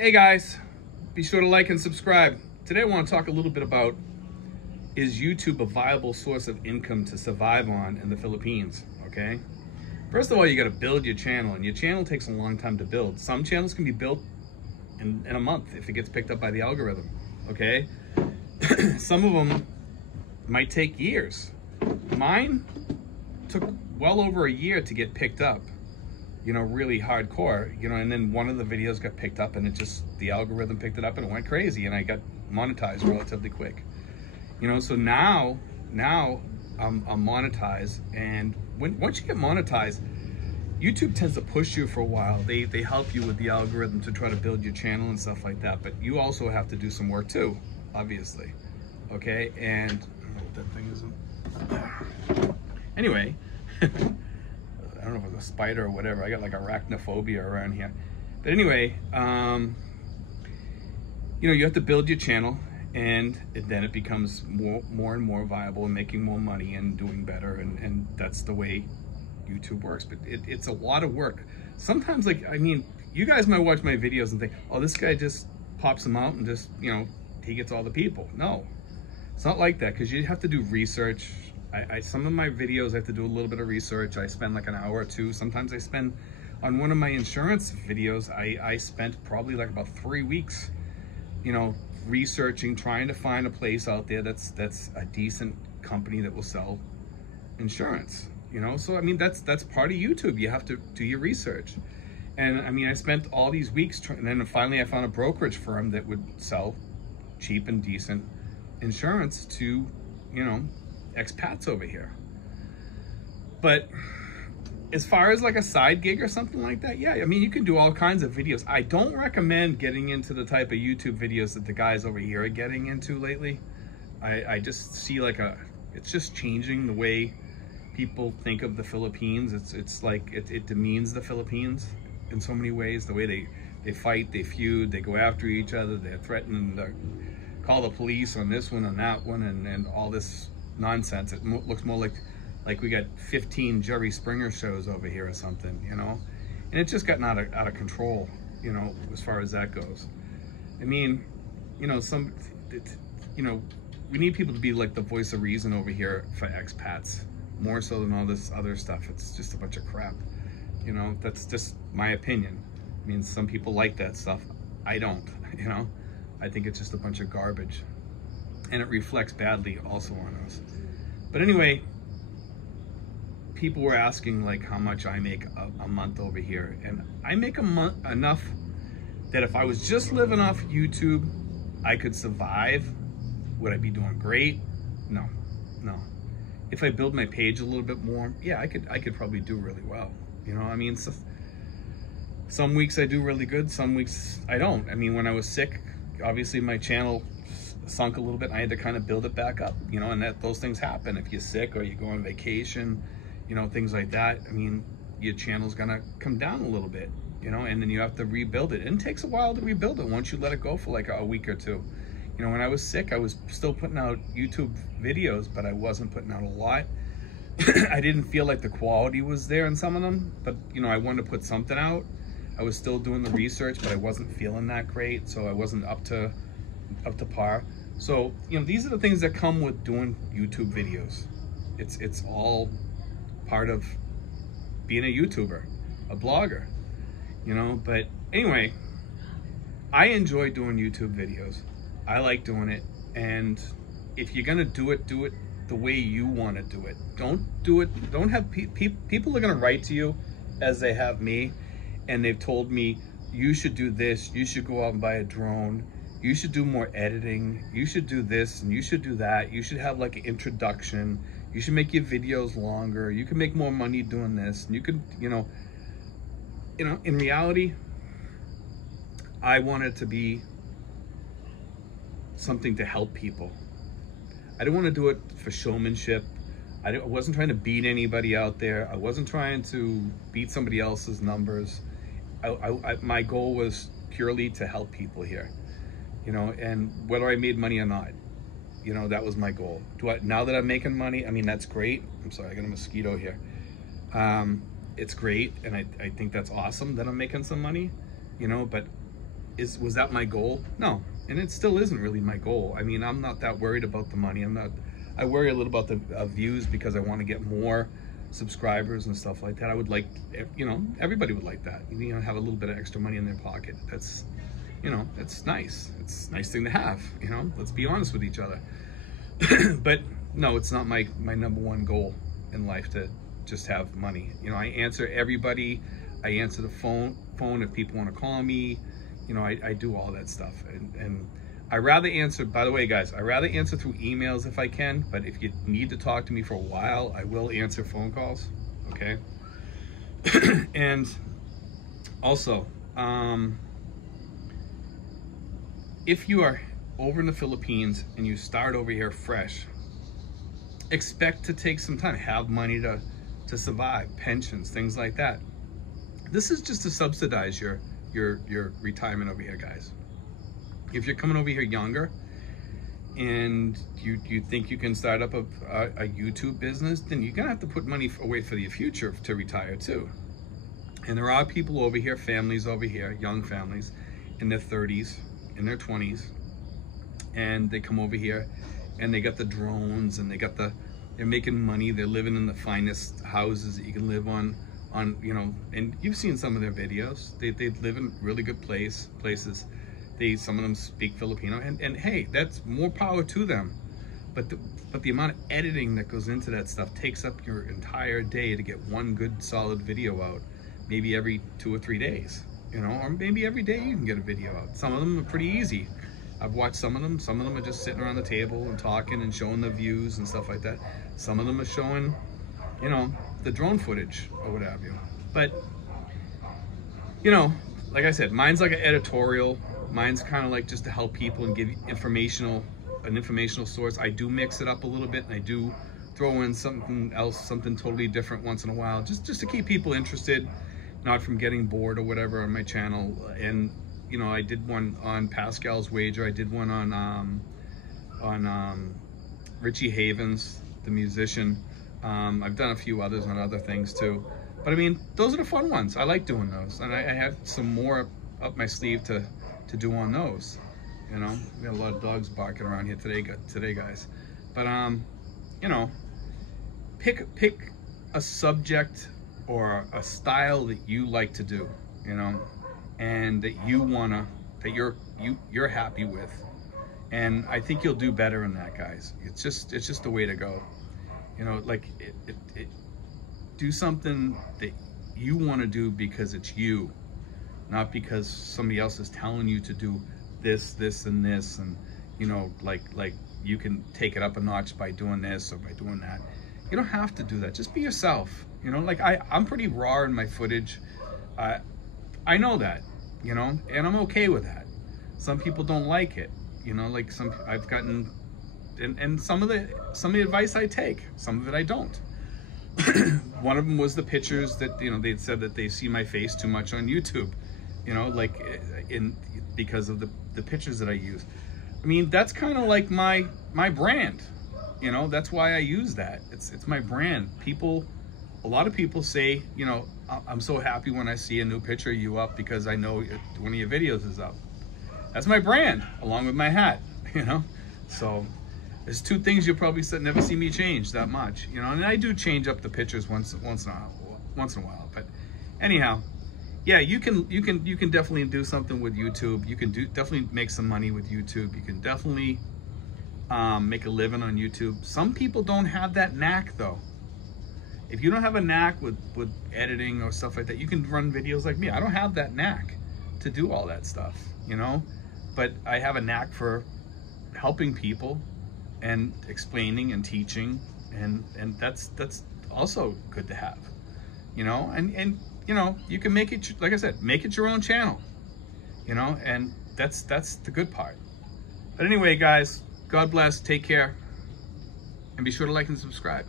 Hey guys, be sure to like and subscribe. Today I want to talk a little bit about, is YouTube a viable source of income to survive on in the Philippines, okay? First of all, you got to build your channel, and your channel takes a long time to build. Some channels can be built in a month if it gets picked up by the algorithm, okay? Some of them might take years. Mine took well over a year to get picked up, you know, really hardcore, you know, and then one of the videos got picked up and the algorithm picked it up and it went crazy and I got monetized relatively quick. You know, so now I'm monetized, and once you get monetized, YouTube tends to push you for a while. They help you with the algorithm to try to build your channel and stuff like that, but you also have to do some work too, obviously, okay? And I don't know what that thing is. Anyway, I don't know if it's a spider or whatever. I got like arachnophobia around here. But anyway, you know, you have to build your channel, and then it becomes more and more viable and making more money and doing better. And that's the way YouTube works. But it's a lot of work. Sometimes, like, I mean, you guys might watch my videos and think, oh, this guy just pops them out and just, you know, he gets all the people. No, it's not like that, because you have to do research. Some of my videos I have to do a little bit of research. I spend like an hour or two. Sometimes I spend, on one of my insurance videos, I spent probably like about 3 weeks, you know, researching, trying to find a place out there that's a decent company that will sell insurance, you know? So, I mean, that's part of YouTube. You have to do your research. And I mean, I spent all these weeks, and then finally I found a brokerage firm that would sell cheap and decent insurance to, you know, expats over here. But as far as like a side gig or something like that, yeah, I mean, you can do all kinds of videos. I don't recommend getting into the type of YouTube videos that the guys over here are getting into lately. I just see like it's just changing the way people think of the Philippines. It's like it demeans the Philippines in so many ways. The way they fight, they feud, they go after each other, they're threatening to call the police on this one and that one, and all this nonsense. It looks more like we got 15 Jerry Springer shows over here or something, you know? And it's just gotten out of control, you know, as far as that goes. I mean, you know, you know, we need people to be like the voice of reason over here for expats, more so than all this other stuff. It's just a bunch of crap, you know? That's just my opinion. I mean, some people like that stuff. I don't, you know? I think it's just a bunch of garbage. And it reflects badly also on us. But anyway, people were asking like how much I make a month over here. And I make a month enough that if I was just living off YouTube, I could survive. Would I be doing great? No. If I build my page a little bit more, yeah, I could probably do really well. You know, I mean, so some weeks I do really good, some weeks I don't. I mean, when I was sick, obviously my channel sunk a little bit, and I had to kind of build it back up, you know, and those things happen. If you're sick or you go on vacation, you know, things like that, I mean, your channel's gonna come down a little bit, you know, and then you have to rebuild it. And it takes a while to rebuild it once you let it go for like a week or two. You know, when I was sick, I was still putting out YouTube videos, but I wasn't putting out a lot. I didn't feel like the quality was there in some of them, but, you know, I wanted to put something out. I was still doing the research, but I wasn't feeling that great, so I wasn't up to par. So, you know, these are the things that come with doing YouTube videos. It's all part of being a YouTuber, a blogger, you know. But anyway, I enjoy doing YouTube videos. I like doing it. And if you're gonna do it the way you want to do it. Don't have people are gonna write to you as they have me, and they've told me, you should do this, you should go out and buy a drone, you should do more editing, you should do this, and you should do that, you should have like an introduction, you should make your videos longer, you can make more money doing this, and you could, you know, in reality, I want it to be something to help people. I didn't want to do it for showmanship. I wasn't trying to beat anybody out there. I wasn't trying to beat somebody else's numbers. My goal was purely to help people here, you know, and whether I made money or not, you know, that was my goal. Now that I'm making money, I mean, that's great. I'm sorry, I got a mosquito here. It's great, and I think that's awesome that I'm making some money, you know, but was that my goal? No, and it still isn't really my goal. I mean, I'm not that worried about the money. I worry a little about the views because I want to get more subscribers and stuff like that. I would like, you know, everybody would like that. You know, have a little bit of extra money in their pocket. That's, you know, it's nice. It's a nice thing to have, you know, let's be honest with each other. But no, it's not my number one goal in life to just have money. You know, I answer everybody. I answer the phone if people want to call me. You know, I do all that stuff. And I rather answer, by the way, guys, I rather answer through emails if I can, but if you need to talk to me for a while, I will answer phone calls, okay? And also, if you are over in the Philippines and you start over here fresh, expect to take some time, have money to survive, pensions, things like that. This is just to subsidize your retirement over here, guys. If you're coming over here younger and you think you can start up a YouTube business, then you're gonna have to put money away for your future to retire too. And there are people over here, families over here, young families in their 30s, in their 20s, and they come over here and they got the drones and they're making money. They're living in the finest houses that you can live on, you know, and you've seen some of their videos. They live in really good places. Some of them speak Filipino, and hey, that's more power to them. But the amount of editing that goes into that stuff takes up your entire day to get one good solid video out, maybe every 2 or 3 days, you know, or maybe every day you can get a video out. Some of them are pretty easy. I've watched some of them. Some of them are just sitting around the table and talking and showing the views and stuff like that. Some of them are showing, you know, the drone footage or what have you. But, you know, like I said, mine's like an editorial. Mine's kind of like just to help people and give an informational source. I do mix it up a little bit, and I do throw in something else, something totally different once in a while, just to keep people interested, not from getting bored or whatever on my channel. And you know, I did one on Pascal's Wager. I did one on Richie Havens, the musician. I've done a few others on other things too. But I mean, those are the fun ones. I like doing those, and I have some more up my sleeve to do on those. You know, we got a lot of dogs barking around here today, guys. But you know, pick a subject or a style that you like to do, you know, and that you're happy with, and I think you'll do better in that, guys. It's just the way to go. You know, like do something that you want to do because it's you, not because somebody else is telling you to do this, and this, and you know, like you can take it up a notch by doing this or by doing that. You don't have to do that. Just be yourself. You know, like I'm pretty raw in my footage. I know that, you know, and I'm okay with that. Some people don't like it, you know, like I've gotten, and some of the advice I take, some of it I don't. One of them was the pictures that, you know, they'd said that they see my face too much on YouTube, you know, like because of the pictures that I use. I mean, that's kind of like my brand, you know, that's why I use that. It's my brand. A lot of people say, you know, I'm so happy when I see a new picture of you up because I know one of your videos is up. That's my brand, along with my hat, you know. So there's two things you'll probably never see me change that much, you know. And I do change up the pictures once in a while. But anyhow, yeah, you can definitely do something with YouTube. You can definitely make some money with YouTube. You can definitely make a living on YouTube. Some people don't have that knack though. If you don't have a knack with editing or stuff like that, you can run videos like me. I don't have that knack to do all that stuff, you know, but I have a knack for helping people and explaining and teaching, and that's also good to have, you know. And you know, you can make it, like I said, make it your own channel, you know, and that's the good part. But anyway, guys, God bless, take care, and be sure to like and subscribe.